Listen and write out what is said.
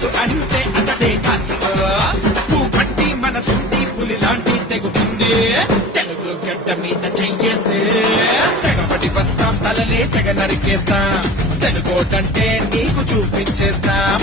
boss అంటే అతడే కాసు పంటి మనసుండి పులి లాంటి తెగుతుంది తెలుగు గడ్డ మీద చెయ్యేస్తే తెగబడి వస్తాం తలలే తెగ నరికేస్తాం తెలుగోటంటే నీకు చూపించేస్తాం